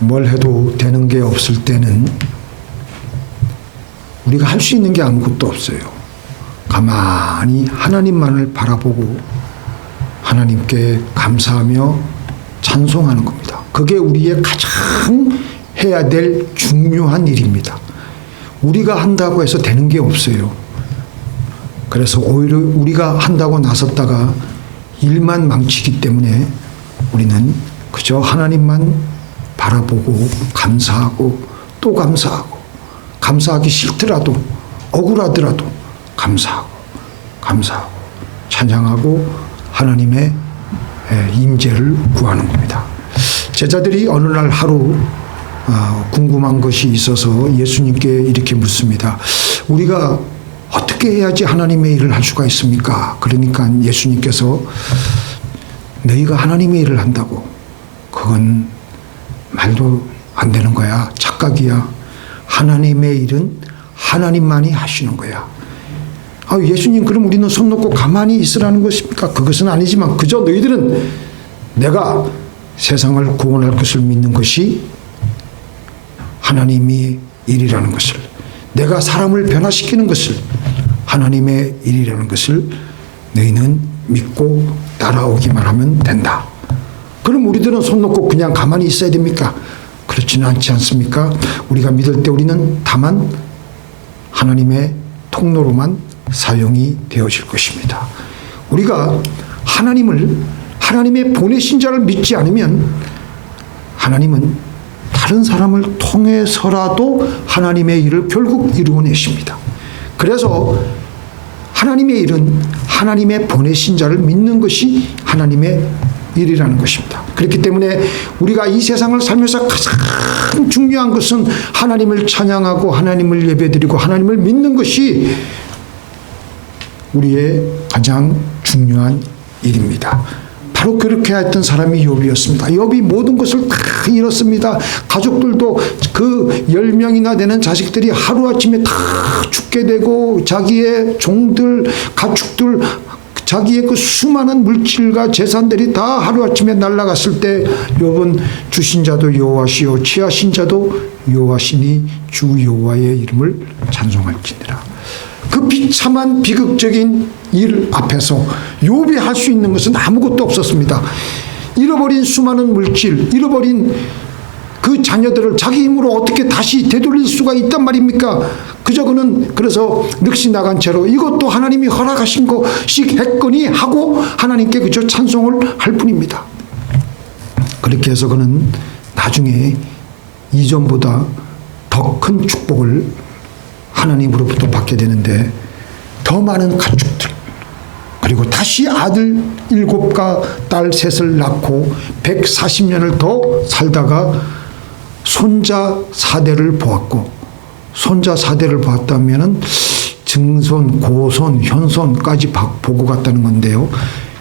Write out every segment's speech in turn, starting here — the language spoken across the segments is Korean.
뭘 해도 되는 게 없을 때는 우리가 할 수 있는 게 아무것도 없어요. 가만히 하나님만을 바라보고 하나님께 감사하며 찬송하는 겁니다. 그게 우리의 가장 해야 될 중요한 일입니다. 우리가 한다고 해서 되는 게 없어요. 그래서 오히려 우리가 한다고 나섰다가 일만 망치기 때문에 우리는 그저 하나님만 바라보고 감사하고 또 감사하고, 감사하기 싫더라도 억울하더라도 감사하고 찬양하고 하나님의 임재를 구하는 겁니다. 제자들이 어느 날 하루 궁금한 것이 있어서 예수님께 이렇게 묻습니다. 우리가 어떻게 해야지 하나님의 일을 할 수가 있습니까? 그러니까 예수님께서 너희가 하나님의 일을 한다고 그건 말도 안 되는 거야. 착각이야. 하나님의 일은 하나님만이 하시는 거야. 예수님, 그럼 우리는 손 놓고 가만히 있으라는 것입니까? 그것은 아니지만 그저 너희들은 내가 세상을 구원할 것을 믿는 것이 하나님의 일이라는 것을, 내가 사람을 변화시키는 것을 하나님의 일이라는 것을 너희는 믿고 따라오기만 하면 된다. 그럼 우리들은 손 놓고 그냥 가만히 있어야 됩니까? 그렇지는 않지 않습니까? 우리가 믿을 때 우리는 다만 하나님의 통로로만 사용이 되어질 것입니다. 우리가 하나님의 보내신 자를 믿지 않으면 하나님은 다른 사람을 통해서라도 하나님의 일을 결국 이루어내십니다. 그래서 하나님의 일은 하나님의 보내신 자를 믿는 것이 하나님의 일이라는 것입니다. 그렇기 때문에 우리가 이 세상을 살면서 가장 중요한 것은 하나님을 찬양하고 하나님을 예배드리고 하나님을 믿는 것이 우리의 가장 중요한 일입니다. 바로 그렇게 했던 사람이 욥이었습니다. 욥이 모든 것을 다 잃었습니다. 가족들도 그 10명이나 되는 자식들이 하루아침에 다 죽게 되고 자기의 종들, 가축들, 자기의 그 수많은 물질과 재산들이 다 하루아침에 날아갔을 때 욥은 주신 자도 여호와시요 취하신 자도 여호와시니 주 여호와의 이름을 찬송할지니라. 그 비참한 비극적인 일 앞에서 욥이 할 수 있는 것은 아무것도 없었습니다. 잃어버린 수많은 물질, 잃어버린 그 자녀들을 자기 힘으로 어떻게 다시 되돌릴 수가 있단 말입니까? 그저 그는 그래서 넋이 나간 채로 이것도 하나님이 허락하신 것이 했거니 하고 하나님께 그저 찬송을 할 뿐입니다. 그렇게 해서 그는 나중에 이전보다 더 큰 축복을 하나님으로부터 받게 되는데 더 많은 가축들, 그리고 다시 아들 7과 딸 3을 낳고 140년을 더 살다가 손자 4대를 보았고, 손자 4대를 보았다면 증손, 고손, 현손까지 보고 갔다는 건데요.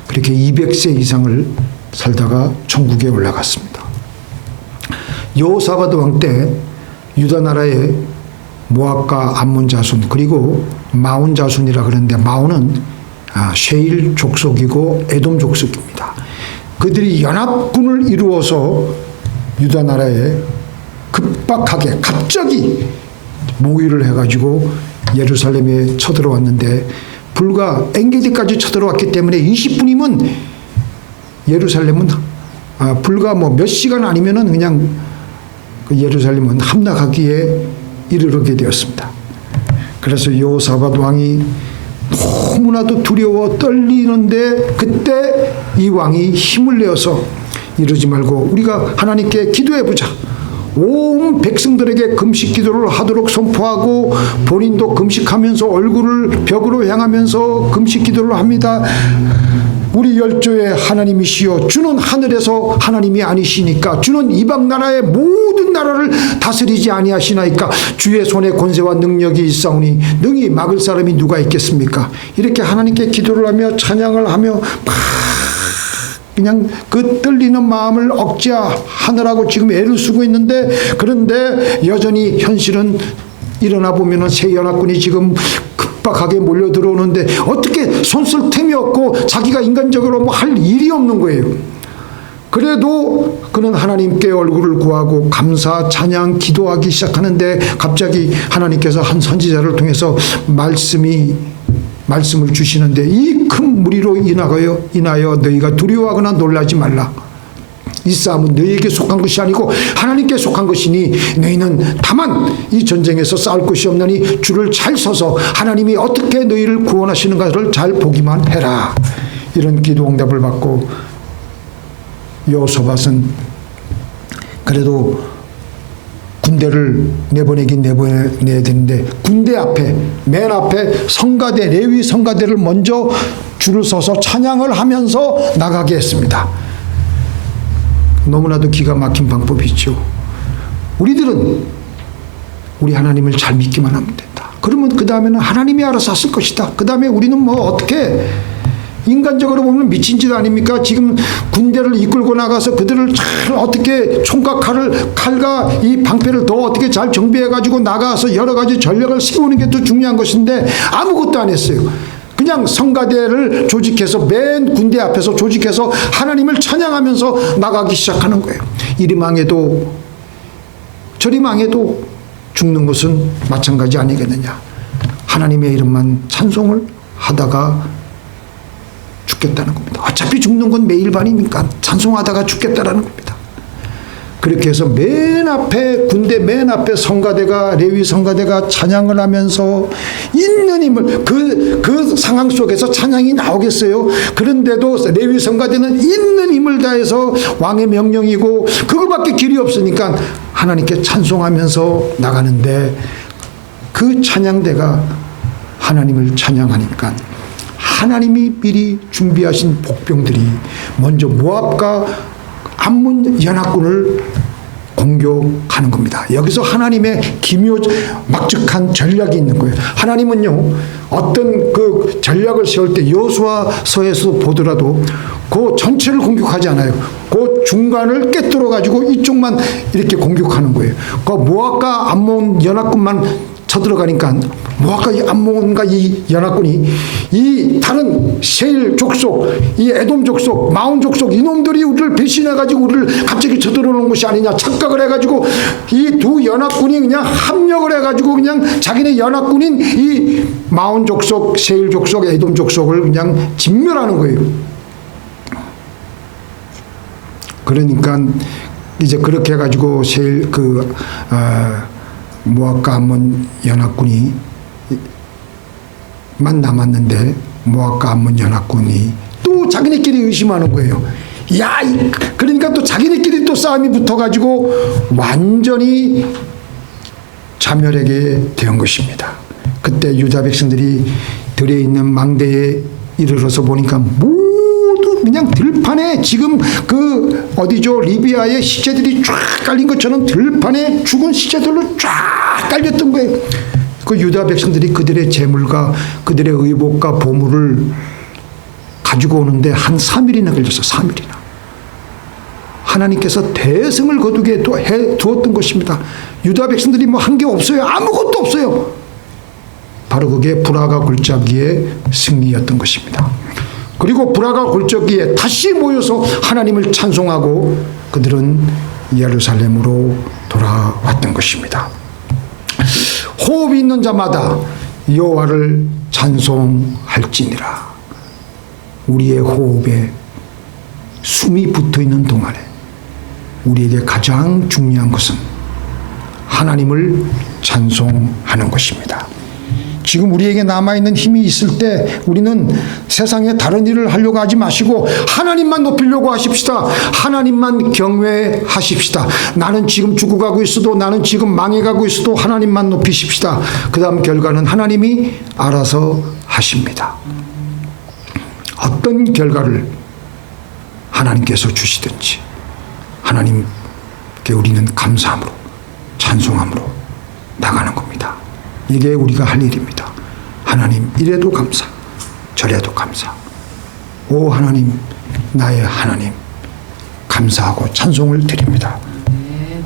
그렇게 200세 이상을 살다가 천국에 올라갔습니다. 여호사밧 왕 때 유다 나라의 모압과 암몬 자손, 그리고 마온 자손이라 그러는데 마온은 쉐일 족속이고 에돔 족속입니다. 그들이 연합군을 이루어서 유다 나라에 급박하게 갑자기 모의를 해가지고 예루살렘에 쳐들어왔는데 불과 엔게디까지 쳐들어왔기 때문에 20분이면 예루살렘은 불과 몇 시간 아니면은 그냥 그 예루살렘은 함락하기에 이르게 되었습니다. 그래서 여호사밧 왕이 너무나도 두려워 떨리는데 그때 이 왕이 힘을 내어서 이러지 말고 우리가 하나님께 기도해보자. 온 백성들에게 금식 기도를 하도록 선포하고 본인도 금식하면서 얼굴을 벽으로 향하면서 금식 기도를 합니다. 우리 열조의 하나님이시여, 주는 하늘에서 하나님이 아니시니까, 주는 이방 나라의 모든 나라를 다스리지 아니하시나이까, 주의 손에 권세와 능력이 있사오니 능히 막을 사람이 누가 있겠습니까? 이렇게 하나님께 기도를 하며 찬양을 하며 막 그냥 그 떨리는 마음을 억제하느라고 지금 애를 쓰고 있는데, 그런데 여전히 현실은 일어나 보면은 새 연합군이 지금 급박하게 몰려 들어오는데 어떻게 손쓸 틈이 없고 자기가 인간적으로 할 일이 없는 거예요. 그래도 그는 하나님께 얼굴을 구하고 감사, 찬양, 기도하기 시작하는데 갑자기 하나님께서 한 선지자를 통해서 말씀을 주시는데 이 큰 무리로 인하여 너희가 두려워하거나 놀라지 말라. 이 싸움은 너희에게 속한 것이 아니고 하나님께 속한 것이니 너희는 다만 이 전쟁에서 싸울 것이 없나니 줄을 잘 서서 하나님이 어떻게 너희를 구원하시는가를 잘 보기만 해라. 이런 기도 응답을 받고 여호사밧은 그래도 군대를 내보내야 되는데 군대 앞에 맨 앞에 성가대 레위 성가대를 먼저 줄을 서서 찬양을 하면서 나가게 했습니다. 너무나도 기가 막힌 방법이죠. 우리들은 우리 하나님을 잘 믿기만 하면 된다. 그러면 그 다음에는 하나님이 알아서 하실 것이다. 그 다음에 우리는 뭐 어떻게 인간적으로 보면 미친 짓 아닙니까? 지금 군대를 이끌고 나가서 그들을 잘 어떻게 총과 칼과 이 방패를 더 어떻게 잘 정비해 가지고 나가서 여러 가지 전략을 세우는 게 더 중요한 것인데 아무것도 안 했어요. 그냥 성가대를 조직해서 맨 군대 앞에서 조직해서 하나님을 찬양하면서 나가기 시작하는 거예요. 이리 망해도 저리 망해도 죽는 것은 마찬가지 아니겠느냐. 하나님의 이름만 찬송을 하다가 죽겠다는 겁니다. 어차피 죽는 건 매일 반이니까 찬송하다가 죽겠다라는 겁니다. 그렇게 해서 맨 앞에 군대 맨 앞에 성가대가 레위 성가대가 찬양을 하면서 있는 힘을 그 상황 속에서 찬양이 나오겠어요. 그런데도 레위 성가대는 있는 힘을 다해서 왕의 명령이고 그거밖에 길이 없으니까 하나님께 찬송하면서 나가는데 그 찬양대가 하나님을 찬양하니까 하나님이 미리 준비하신 복병들이 먼저 모압과 암몬 연합군을 공격하는 겁니다. 여기서 하나님의 막측한 전략이 있는 거예요. 하나님은요 어떤 그 전략을 세울 때 여호수아서에서 보더라도 그 전체를 공격하지 않아요. 그 중간을 깨뚫어 가지고 이쪽만 이렇게 공격하는 거예요. 그 모압과 암몬 연합군만 쳐들어가니까 모압과 암몬과 이 연합군이 이 다른 세일 족속, 이 에돔 족속, 마온 족속 이놈들이 우리를 배신해가지고 우리를 갑자기 쳐들어오는 것이 아니냐 착각을 해가지고 이 두 연합군이 그냥 합력을 해가지고 그냥 자기네 연합군인 이 마온 족속, 세일 족속, 에돔 족속을 그냥 진멸하는 거예요. 그러니까 이제 그렇게 해가지고 세일 모압과 암몬 연합군이 만 남았는데 모압과 암몬 연합군이 또 자기네끼리 의심하는 거예요. 야, 그러니까 또 자기네끼리 또 싸움이 붙어가지고 완전히 자멸하게 된 것입니다. 그때 유다 백성들이 들에 있는 망대에 이르러서 보니까 모두 그냥 들판에 지금 그 어디죠 리비아의 시체들이 쫙 깔린 것처럼 들판에 죽은 시체들로 쫙 깔렸던 거예요. 그 유다 백성들이 그들의 재물과 그들의 의복과 보물을 가지고 오는데 한 3일이나 걸렸어. 3일이나. 하나님께서 대승을 거두게 해 두었던 것입니다. 유다 백성들이 뭐 한 게 없어요. 아무것도 없어요. 바로 그게 불화가 골짜기의 승리였던 것입니다. 그리고 불화가 골짜기에 다시 모여서 하나님을 찬송하고 그들은 예루살렘으로 돌아왔던 것입니다. 호흡이 있는 자마다 여호와를 찬송할지니라. 우리의 호흡에 숨이 붙어있는 동안에 우리에게 가장 중요한 것은 하나님을 찬송하는 것입니다. 지금 우리에게 남아있는 힘이 있을 때 우리는 세상에 다른 일을 하려고 하지 마시고 하나님만 높이려고 하십시다. 하나님만 경외하십시다. 나는 지금 죽어가고 있어도 나는 지금 망해가고 있어도 하나님만 높이십시다. 그 다음 결과는 하나님이 알아서 하십니다. 어떤 결과를 하나님께서 주시든지 하나님께 우리는 감사함으로 찬송함으로 나가는 겁니다. 이게 우리가 할 일입니다. 하나님 이래도 감사 저래도 감사. 오 하나님 나의 하나님 감사하고 찬송을 드립니다. 아멘.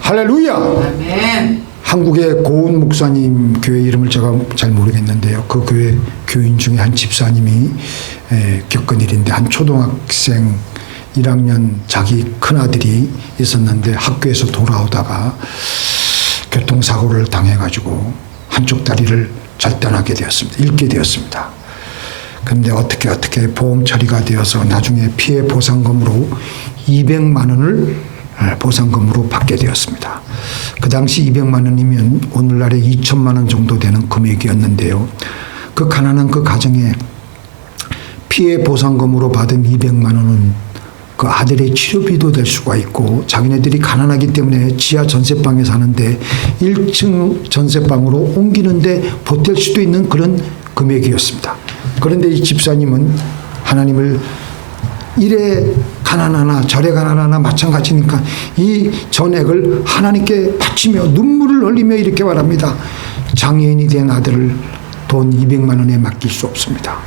할렐루야. 아멘. 한국의 고은 목사님 교회 이름을 제가 잘 모르겠는데요. 그 교회 교인 중에 한 집사님이 겪은 일인데 한 초등학생 1학년 자기 큰아들이 있었는데 학교에서 돌아오다가 교통사고를 당해가지고 한쪽 다리를 절단하게 되었습니다. 잃게 되었습니다. 그런데 어떻게 보험 처리가 되어서 나중에 피해 보상금으로 200만 원을 보상금으로 받게 되었습니다. 그 당시 200만 원이면 오늘날에 2천만 원 정도 되는 금액이었는데요. 그 가난한 그 가정에 피해 보상금으로 받은 200만 원은 그 아들의 치료비도 될 수가 있고 자기네들이 가난하기 때문에 지하 전세방에 사는데 1층 전세방으로 옮기는데 보탤 수도 있는 그런 금액이었습니다. 그런데 이 집사님은 하나님을 이래 가난하나 저래 가난하나 마찬가지니까 이 전액을 하나님께 바치며 눈물을 흘리며 이렇게 말합니다. 장애인이 된 아들을 돈 200만 원에 맡길 수 없습니다.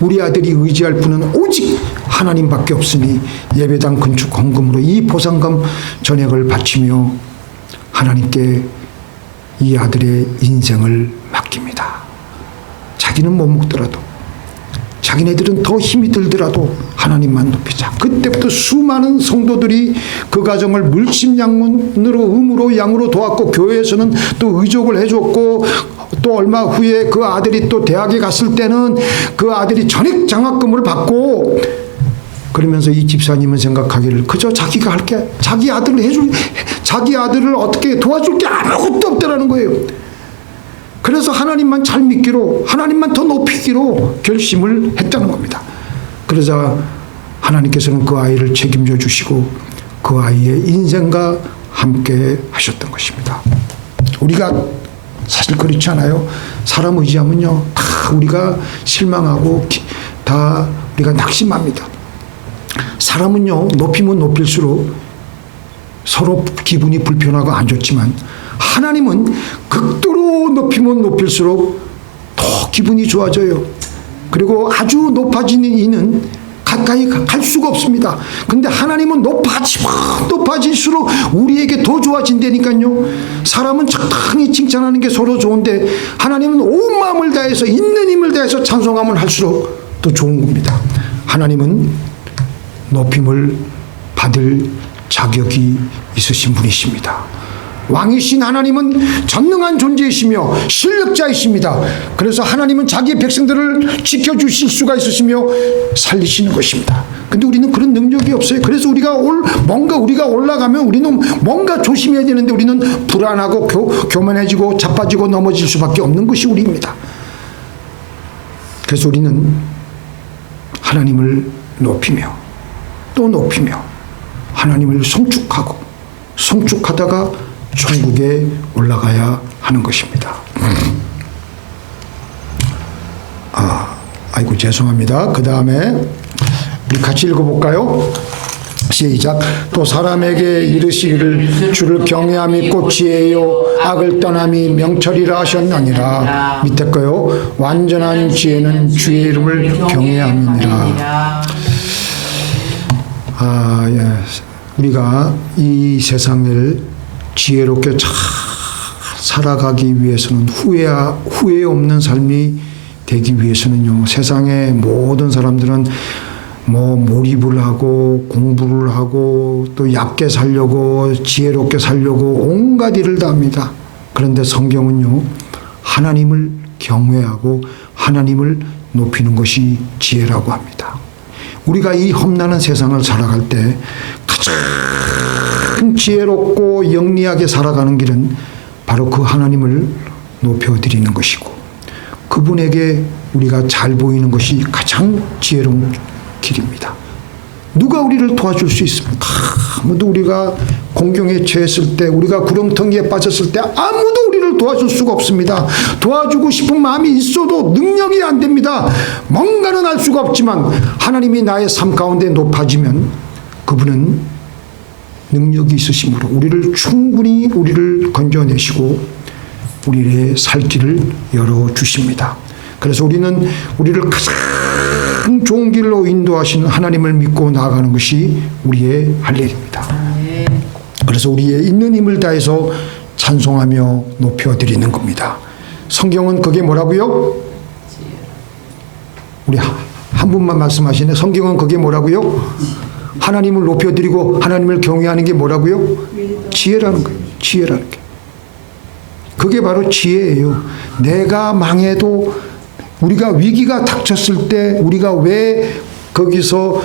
우리 아들이 의지할 분은 오직 하나님밖에 없으니 예배당 건축 헌금으로 이 보상금 전액을 바치며 하나님께 이 아들의 인생을 맡깁니다. 자기는 못 먹더라도 자기네들은 더 힘이 들더라도 하나님만 높이자. 그때부터 수많은 성도들이 그 가정을 물심양문으로 음으로 양으로 도왔고 교회에서는 또 의족을 해줬고 또 얼마 후에 그 아들이 또 대학에 갔을 때는 그 아들이 전액 장학금을 받고 그러면서 이 집사님은 생각하기를 그저 자기가 할 게 자기 아들을 어떻게 도와줄 게 아무것도 없다라는 거예요. 그래서 하나님만 잘 믿기로 하나님만 더 높이기로 결심을 했다는 겁니다. 그러자 하나님께서는 그 아이를 책임져 주시고 그 아이의 인생과 함께 하셨던 것입니다. 우리가 사실 그렇지 않아요? 사람 의지하면요 다 우리가 실망하고 다 우리가 낙심합니다. 사람은요 높이면 높일수록 서로 기분이 불편하고 안 좋지만 하나님은 극도로 높이면 높일수록 더 기분이 좋아져요. 그리고 아주 높아지는 이는 가까이 갈 수가 없습니다. 근데 하나님은 높아질수록 우리에게 더 좋아진다니까요. 사람은 적당히 칭찬하는 게 서로 좋은데 하나님은 온 마음을 다해서 있는 힘을 다해서 찬송하면 할수록 더 좋은 겁니다. 하나님은 높임을 받을 자격이 있으신 분이십니다. 왕이신 하나님은 전능한 존재이시며 실력자이십니다. 그래서 하나님은 자기의 백성들을 지켜주실 수가 있으시며 살리시는 것입니다. 근데 우리는 그런 능력이 없어요. 그래서 우리가 올라가면 우리는 뭔가 조심해야 되는데 우리는 불안하고 교만해지고 자빠지고 넘어질 수밖에 없는 것이 우리입니다. 그래서 우리는 하나님을 높이며 또 높이며 하나님을 송축하다가 천국에 올라가야 하는 것입니다. 아이고 죄송합니다. 그 다음에 우리 같이 읽어볼까요? 시작. 또 사람에게 이르시기를 주를 경외함이 곧 지혜요 악을 떠남이 명철이라 하셨나니라. 밑에 거요. 완전한 지혜는 주의 이름을 경외함이니라. 예. 우리가 이 세상을 지혜롭게 잘 살아가기 위해서는 후회 없는 삶이 되기 위해서는요. 세상의 모든 사람들은 몰입을 하고 공부를 하고 또 얕게 살려고 지혜롭게 살려고 온갖 일을 다 합니다. 그런데 성경은요. 하나님을 경외하고 하나님을 높이는 것이 지혜라고 합니다. 우리가 이 험난한 세상을 살아갈 때 가장 지혜롭고 영리하게 살아가는 길은 바로 그 하나님을 높여드리는 것이고 그분에게 우리가 잘 보이는 것이 가장 지혜로운 길입니다. 누가 우리를 도와줄 수 있습니까? 아무도. 우리가 공경에 처했을 때 우리가 구렁텅이에 빠졌을 때 아무도 우리를 도와줄 수가 없습니다. 도와주고 싶은 마음이 있어도 능력이 안 됩니다. 뭔가는 알 수가 없지만 하나님이 나의 삶 가운데 높아지면 그분은 능력이 있으심으로 충분히 우리를 건져내시고 우리의 살 길을 열어주십니다. 그래서 우리는 우리를 가장 좋은 길로 인도하시는 하나님을 믿고 나아가는 것이 우리의 할 일입니다. 그래서 우리의 있는 힘을 다해서 찬송하며 높여드리는 겁니다. 성경은 그게 뭐라고요? 우리 한 분만 말씀하시네. 성경은 그게 뭐라고요? 하나님을 높여드리고 하나님을 경외하는 게 뭐라고요? 지혜라는 거예요. 지혜라는 게. 그게 바로 지혜예요. 내가 망해도 우리가 위기가 닥쳤을 때 우리가 왜 거기서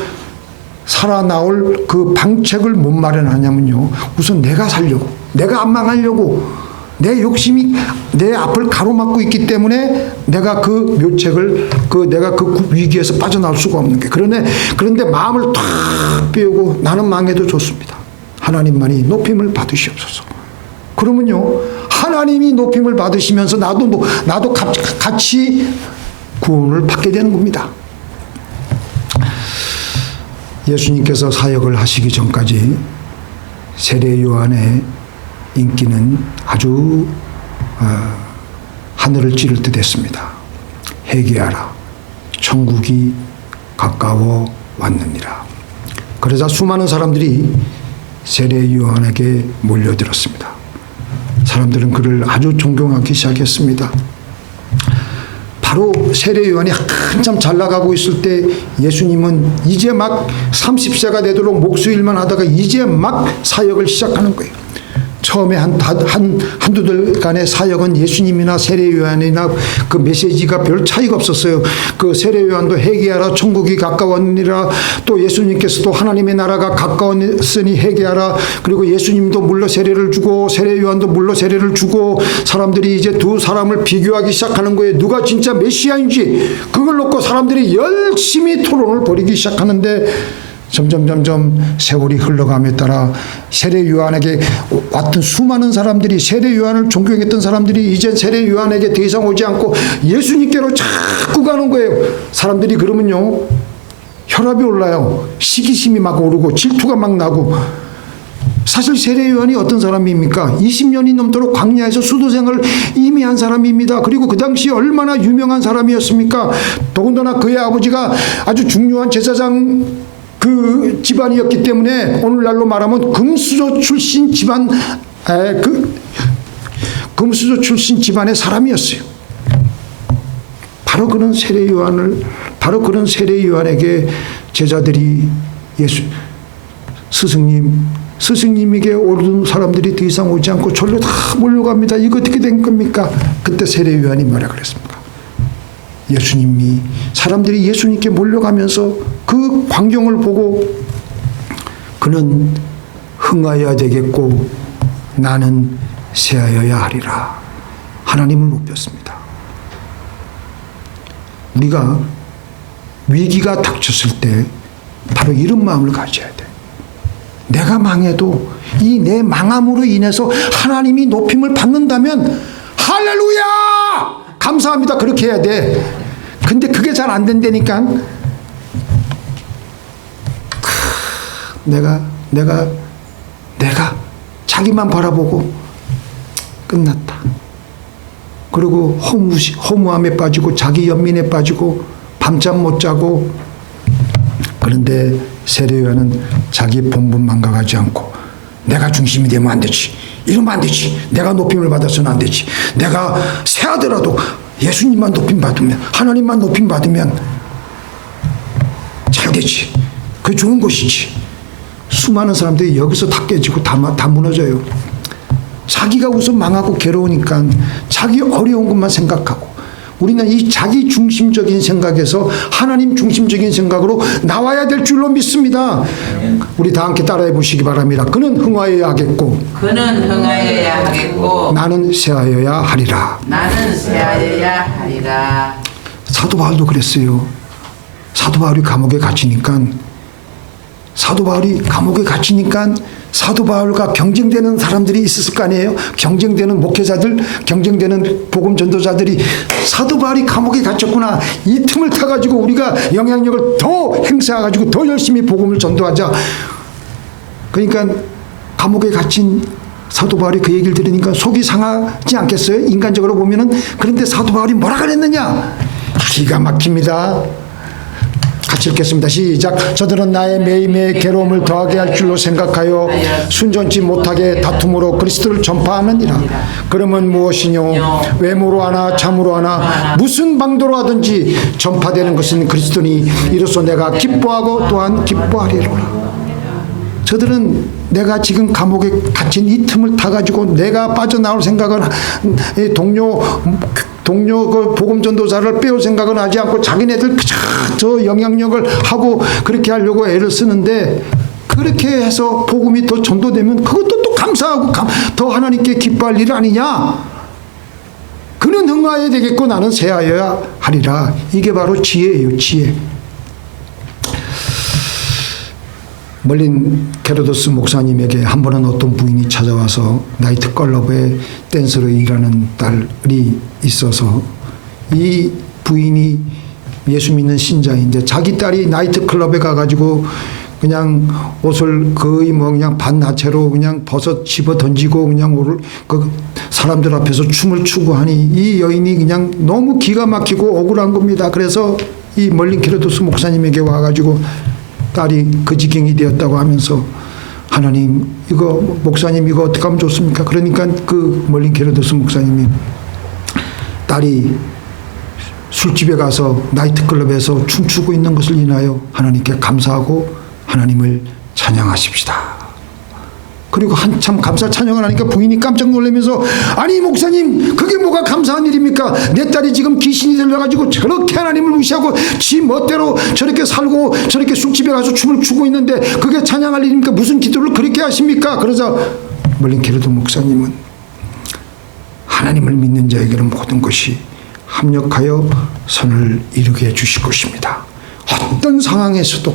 살아나올 그 방책을 못 마련하냐면요. 우선 내가 살려고, 내가 안 망하려고, 내 욕심이 내 앞을 가로막고 있기 때문에 내가 그 묘책을 내가 그 위기에서 빠져나올 수가 없는 게. 그런데 마음을 탁 비우고 나는 망해도 좋습니다. 하나님만이 높임을 받으시옵소서. 그러면요, 하나님이 높임을 받으시면서 나도 같이 구원을 받게 되는 겁니다. 예수님께서 사역을 하시기 전까지 세례 요한의 인기는 아주 하늘을 찌를 듯 했습니다. 회개하라, 천국이 가까워 왔느니라. 그러자 수많은 사람들이 세례 요한에게 몰려들었습니다. 사람들은 그를 아주 존경하기 시작했습니다. 바로 세례 요한이 한참 잘 나가고 있을 때 예수님은 이제 막 30세가 되도록 목수일만 하다가 이제 막 사역을 시작하는 거예요. 처음에 한두 달간의 사역은 예수님이나 세례 요한이나 그 메시지가 별 차이가 없었어요. 그 세례 요한도 회개하라, 천국이 가까웠느니라. 또 예수님께서도 하나님의 나라가 가까웠으니 회개하라. 그리고 예수님도 물로 세례를 주고 세례 요한도 물로 세례를 주고 사람들이 이제 두 사람을 비교하기 시작하는 거예요. 누가 진짜 메시아인지. 그걸 놓고 사람들이 열심히 토론을 벌이기 시작하는데 점점 세월이 흘러감에 따라 세례 요한에게 왔던 수많은 사람들이, 세례 요한을 존경했던 사람들이 이제 세례 요한에게 더 이상 오지 않고 예수님께로 자꾸 가는 거예요. 사람들이 그러면요, 혈압이 올라요. 시기심이 막 오르고 질투가 막 나고. 사실 세례 요한이 어떤 사람입니까? 20년이 넘도록 광야에서 수도 생활을 이미 한 사람입니다. 그리고 그 당시 얼마나 유명한 사람이었습니까? 더군다나 그의 아버지가 아주 중요한 제사장 그 집안이었기 때문에 오늘날로 말하면 금수저 출신 집안의 사람이었어요. 바로 그런 세례 요한에게 제자들이 스승님에게 오르는 사람들이 더 이상 오지 않고 절로 다 몰려갑니다. 이거 어떻게 된 겁니까? 그때 세례 요한이 뭐라 그랬습니까? 사람들이 예수님께 몰려가면서 그 광경을 보고 그는 흥하여야 되겠고 나는 쇠하여야 하리라. 하나님을 높였습니다. 우리가 위기가 닥쳤을 때 바로 이런 마음을 가져야 돼. 내가 망해도 이 내 망함으로 인해서 하나님이 높임을 받는다면 할렐루야! 감사합니다. 그렇게 해야 돼. 근데 그게 잘 안 된다니까. 내가 자기만 바라보고 끝났다. 그리고 허무함에 빠지고 자기 연민에 빠지고 밤잠 못 자고. 그런데 세례 요한은 자기 본분 망각하지 않고 내가 중심이 되면 안 되지. 이러면 안 되지. 내가 높임을 받아서는 안 되지. 내가 새하더라도 예수님만 높임 받으면, 하나님만 높임 받으면 잘 되지. 그게 좋은 것이지. 수많은 사람들이 여기서 다 깨지고 다 무너져요. 자기가 우선 망하고 괴로우니까 자기 어려운 것만 생각하고, 우리는 이 자기 중심적인 생각에서 하나님 중심적인 생각으로 나와야 될 줄로 믿습니다. 우리 다 함께 따라해 보시기 바랍니다. 그는 흥하여야 하겠고 나는 쇠하여야 하리라. 사도 바울도 그랬어요. 사도 바울이 감옥에 갇히니까 사도 바울과 경쟁되는 사람들이 있었을 거 아니에요? 경쟁되는 목회자들, 경쟁되는 복음 전도자들이 사도 바울이 감옥에 갇혔구나. 이 틈을 타가지고 우리가 영향력을 더 행사해가지고 더 열심히 복음을 전도하자. 그러니까 감옥에 갇힌 사도 바울이 그 얘기를 들으니까 속이 상하지 않겠어요? 인간적으로 보면은. 그런데 사도 바울이 뭐라 그랬느냐? 기가 막힙니다. 같이 읽겠습니다. 시작. 저들은 나의 매일매일 괴로움을 더하게 할 줄로 생각하여 순전치 못하게 다툼으로 그리스도를 전파하느니라. 그러면 무엇이뇨? 외모로 하나 참으로 하나 무슨 방도로 하든지 전파되는 것은 그리스도니 이로써 내가 기뻐하고 또한 기뻐하리로라. 저들은 내가 지금 감옥에 갇힌 이 틈을 타가지고 내가 빠져나올 생각은 동료 그 복음 전도사를 빼올 생각은 하지 않고 자기네들 저 영향력을 하고 그렇게 하려고 애를 쓰는데, 그렇게 해서 복음이 더 전도되면 그것도 또 감사하고 더 하나님께 기뻐할 일 아니냐. 그는 흥하여야 되겠고 나는 쇠하여야 하리라. 이게 바로 지혜예요. 지혜. 멀린 게르도스 목사님에게 한 번은 어떤 부인이 찾아와서 나이트클럽에 댄서로 일하는 딸이 있어서, 이 부인이 예수 믿는 신자인데 자기 딸이 나이트클럽에 가가지고 그냥 옷을 거의 뭐 그냥 반나체로 그냥 벗어 집어 던지고 그냥 그 사람들 앞에서 춤을 추고 하니 이 여인이 그냥 너무 기가 막히고 억울한 겁니다. 그래서 이 멀린 게르도스 목사님에게 와가지고 딸이 그 지경이 되었다고 하면서, 하나님 이거 목사님 이거 어떻게 하면 좋습니까? 그러니까 그 멀린 게르도스 목사님이 딸이 술집에 가서 나이트클럽에서 춤추고 있는 것을 인하여 하나님께 감사하고 하나님을 찬양하십시다. 그리고 한참 감사 찬양을 하니까 부인이 깜짝 놀라면서, 아니 목사님 그게 뭐가 감사한 일입니까? 내 딸이 지금 귀신이 들려가지고 저렇게 하나님을 무시하고 지 멋대로 저렇게 살고 저렇게 술집에 가서 춤을 추고 있는데 그게 찬양할 일입니까? 무슨 기도를 그렇게 하십니까? 그러자 멀린 게르도 목사님은, 하나님을 믿는 자에게는 모든 것이 합력하여 선을 이루게 해주실 것입니다. 어떤 상황에서도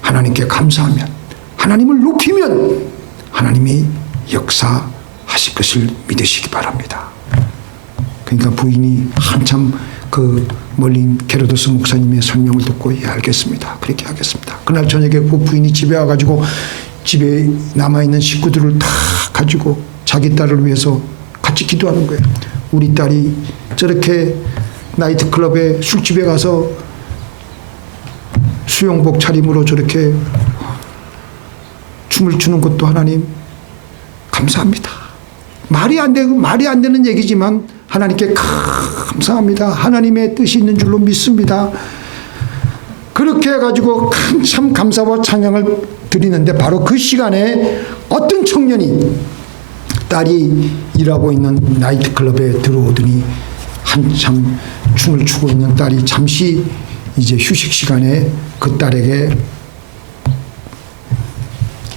하나님께 감사하면, 하나님을 높이면 하나님이 역사하실 것을 믿으시기 바랍니다. 그러니까 부인이 한참 그 멀린 게르도스 목사님의 설명을 듣고, 예 알겠습니다, 그렇게 하겠습니다. 그날 저녁에 그 부인이 집에 와가지고 집에 남아있는 식구들을 다 가지고 자기 딸을 위해서 같이 기도하는 거예요. 우리 딸이 저렇게 나이트클럽에 술집에 가서 수영복 차림으로 저렇게 춤을 추는 것도 하나님 감사합니다. 말이 안 되는 얘기지만 하나님께 감사합니다. 하나님의 뜻이 있는 줄로 믿습니다. 그렇게 해가지고 참 감사와 찬양을 드리는데, 바로 그 시간에 어떤 청년이 딸이 일하고 있는 나이트클럽에 들어오더니 한참 춤을 추고 있는 딸이 잠시 이제 휴식 시간에 그 딸에게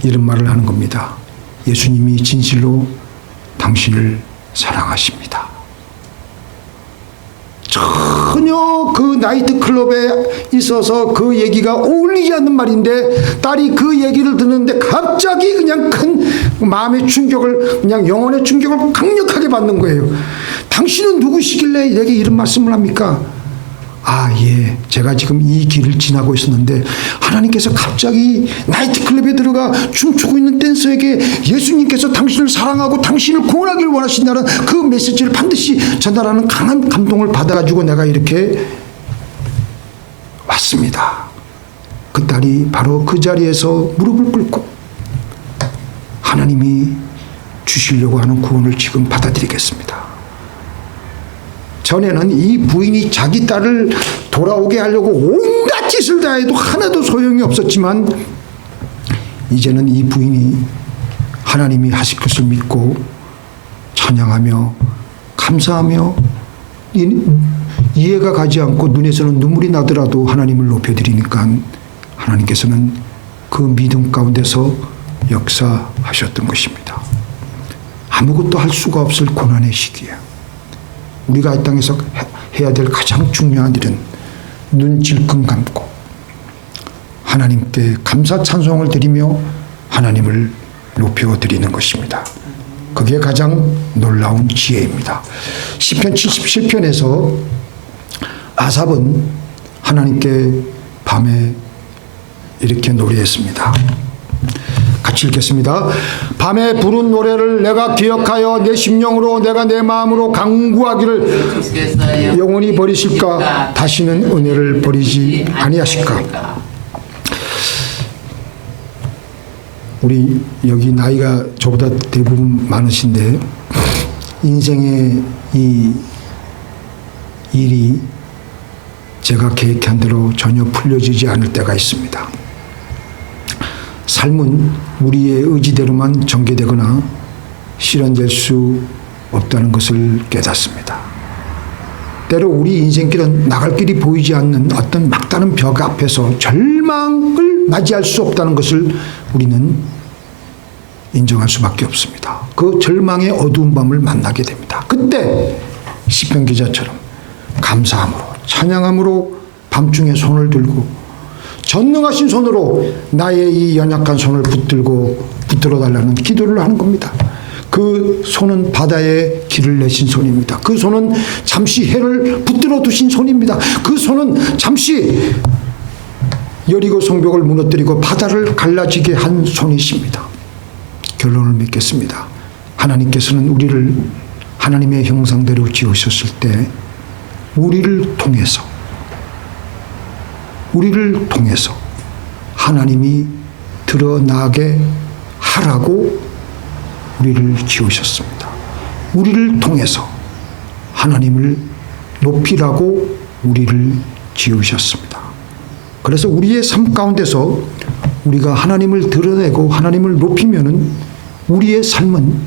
이런 말을 하는 겁니다. 예수님이 진실로 당신을 사랑하십니다. 전혀 그 나이트클럽에 있어서 그 얘기가 어울리지 않는 말인데, 딸이 그 얘기를 듣는데 갑자기 그냥 큰 마음의 충격을, 그냥 영혼의 충격을 강력하게 받는 거예요. 당신은 누구시길래 내게 이런 말씀을 합니까? 아, 예, 제가 지금 이 길을 지나고 있었는데 하나님께서 갑자기 나이트클럽에 들어가 춤추고 있는 댄서에게 예수님께서 당신을 사랑하고 당신을 구원하기를 원하신다는 그 메시지를 반드시 전달하는 강한 감동을 받아가지고 내가 이렇게 왔습니다. 그 딸이 바로 그 자리에서 무릎을 꿇고 하나님이 주시려고 하는 구원을 지금 받아들이겠습니다. 전에는 이 부인이 자기 딸을 돌아오게 하려고 온갖 짓을 다해도 하나도 소용이 없었지만, 이제는 이 부인이 하나님이 하실 것을 믿고 찬양하며 감사하며 이해가 가지 않고 눈에서는 눈물이 나더라도 하나님을 높여드리니까 하나님께서는 그 믿음 가운데서 역사하셨던 것입니다. 아무것도 할 수가 없을 고난의 시기에 우리가 이 땅에서 해야 될 가장 중요한 일은 눈 질끈 감고 하나님께 감사 찬송을 드리며 하나님을 높여드리는 것입니다. 그게 가장 놀라운 지혜입니다. 시편 77편에서 아삽은 하나님께 밤에 이렇게 노래했습니다. 같이 읽겠습니다. 밤에 부른 노래를 내가 기억하여 내 심령으로 내가 내 마음으로 간구하기를 영원히 버리실까? 다시는 은혜를 버리지 아니하실까? 우리 여기 나이가 저보다 대부분 많으신데 인생의 이 일이 제가 계획한 대로 전혀 풀려지지 않을 때가 있습니다. 삶은 우리의 의지대로만 전개되거나 실현될 수 없다는 것을 깨닫습니다. 때로 우리 인생길은 나갈 길이 보이지 않는 어떤 막다른 벽 앞에서 절망을 맞이할 수 없다는 것을 우리는 인정할 수밖에 없습니다. 그 절망의 어두운 밤을 만나게 됩니다. 그때 시편 기자처럼 감사함으로 찬양함으로 밤중에 손을 들고 전능하신 손으로 나의 이 연약한 손을 붙들어 달라는 기도를 하는 겁니다. 그 손은 바다에 길을 내신 손입니다. 그 손은 잠시 해를 붙들어 두신 손입니다. 그 손은 잠시 여리고 성벽을 무너뜨리고 바다를 갈라지게 한 손이십니다. 결론을 맺겠습니다. 하나님께서는 우리를 하나님의 형상대로 지으셨을 때 우리를 통해서 하나님이 드러나게 하라고 우리를 지으셨습니다. 우리를 통해서 하나님을 높이라고 우리를 지으셨습니다. 그래서 우리의 삶 가운데서 우리가 하나님을 드러내고 하나님을 높이면은 우리의 삶은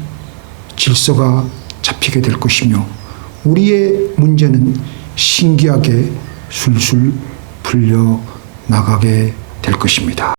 질서가 잡히게 될 것이며 우리의 문제는 신기하게 술술 풀려 나가게 될 것입니다.